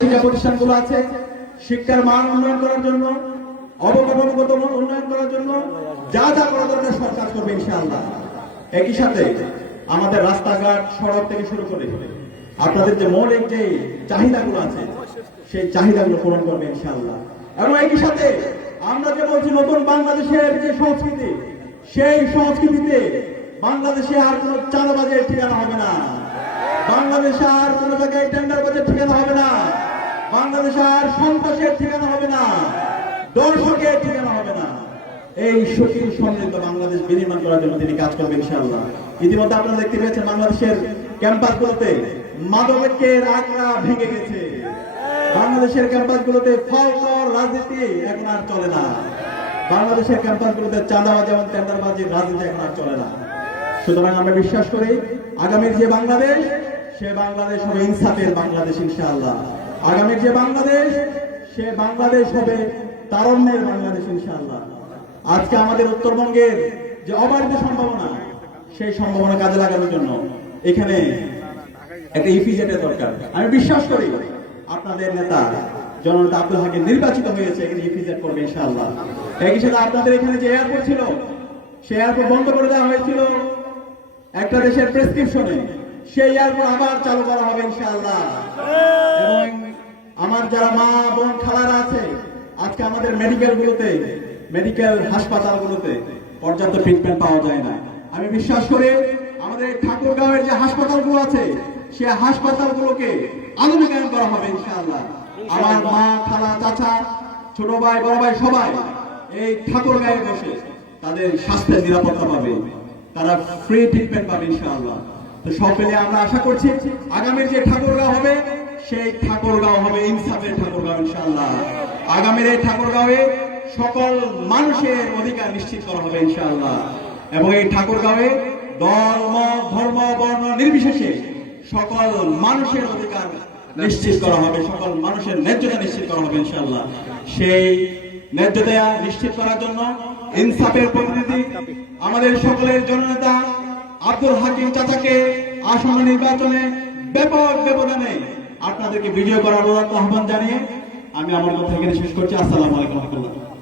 শিক্ষা প্রতিষ্ঠানগুলো আছে, শিক্ষার মান উন্নয়ন করার জন্য, অবকাঠামোগত উন্নয়ন করার জন্য যা যা করা দরকার করবে ইনশাআল্লাহ। একই সাথে আমাদের রাস্তাঘাট, সড়ক থেকে শুরু করে আপনাদের যে মৌলিক যে চাহিদাগুলো আছে, সেই চাহিদাগুলো পূরণ করবে ইনশাআল্লাহ। এবং একই সাথে আমরা যে বলছি নতুন বাংলাদেশের যে সংস্কৃতি, সেই সংস্কৃতিতে বাংলাদেশে আর কোনো চাঁদাবাজের ঠিকানা হবে না। বাংলাদেশে আর কোন জায়গায় টেন্ডার বাজের ঠিকানা হবে না। বাংলাদেশে আর সন্ত্রাসের ঠিকানা হবে না দর্শকের ঠিকানা হবে না। এই সুখী সমৃদ্ধ বাংলাদেশ বিনির্মাণ করার জন্য তিনি কাজ করবেন ইনশাআল্লাহ। ইতিমধ্যে আপনারা দেখতে পেয়েছেন বাংলাদেশের ক্যাম্পাসগুলোতে মাদকের আগ্রা ভেঙে গেছে। বাংলাদেশের ক্যাম্পাসগুলোতে ফলকর রাজনীতি এখন আর চলে না। বাংলাদেশের ক্যাম্পাসগুলোতে চাঁদাবাজি এবং টেন্ডারবাজির রাজনীতি এখন আর চলে না। সুতরাং আমরা বিশ্বাস করি, আগামীর যে বাংলাদেশ, সে বাংলাদেশ হবে ইনসাফের বাংলাদেশ ইনশাআল্লাহ। আগামীর যে বাংলাদেশ, সে বাংলাদেশ হবে তারণ্যের বাংলাদেশ ইনশাআল্লাহ। আজকে আমাদের উত্তরবঙ্গের যে অবারিত সম্ভাবনা, সেই সম্ভাবনা কাজে লাগানোর জন্য এখানে একটা ইফিজেটের দরকার। আমি বিশ্বাস করি আপনাদের নেতা জননেতা আব্দুল হাকিম নির্বাচিত হয়েছে, এখানে ইফিজেট করবে ইনশাআল্লাহ। একই সাথে আপনাদের এখানে যে এয়ারপোর্ট ছিল সেই এয়ারপোর্ট বন্ধ করে দেওয়া হয়েছিল। একটা দেশের প্রেসক্রিপশনে সেই এয়ারপোর্ট আবার চালু করা হবে ইনশাআল্লাহ। এবং যারা মা, বোন, খালারা আছে, আজকে আমাদের মেডিকেল গুলোতে মেডিকেল হাসপাতালগুলোতে পর্যাপ্ত ট্রিটমেন্ট পাওয়া যায় না। আমি বিশ্বাস করি, আমাদের ঠাকুরগাঁওয়ের যে হাসপাতালগুলো আছে, সে হাসপাতালগুলোকে আধুনিকায়ন করা হবে, ইনশাআল্লাহ। আমার মা, খালা, চাচা, ছোট ভাই, বড় ভাই, সবাই এই ঠাকুরগাঁয়ে বসে তাদের স্বাস্থ্যের নিরাপত্তা পাবে। তারা ফ্রি ট্রিটমেন্ট পাবে, ইনশাআল্লাহ। তো সব মিলে আমরা আশা করছি, আগামীর যে ঠাকুরগাঁও হবে সেই ঠাকুরগাঁও হবে, ইনসাফের ঠাকুরগাঁও ইনশাআল্লাহ। আগামীর এই ঠাকুরগাঁওয়ে সকল মানুষের অধিকার নিশ্চিত করা হবে ইনশাআল্লাহ। এবং এই ঠাকুরগাঁওয়ে দল ধর্ম, বর্ণ নির্বিশেষে সকল মানুষের অধিকার নিশ্চিত করা হবে, সকল মানুষের ন্যায্যতা নিশ্চিত করা হবে ইনশাআল্লাহ। সেই ন্যায্যতা নিশ্চিত করার জন্য ইনসাফের প্রতিনিধি আমাদের সকলের জননেতা আব্দুল হাকিম চাচাকে আসন্ন নির্বাচনে ব্যাপক ব্যবধানে আপনাদেরকে বিজয় করার আহ্বান জানিয়ে আমি আমার কথা এখানে শেষ করছি। আসসালামু আলাইকুম রহমতুল্লাহ।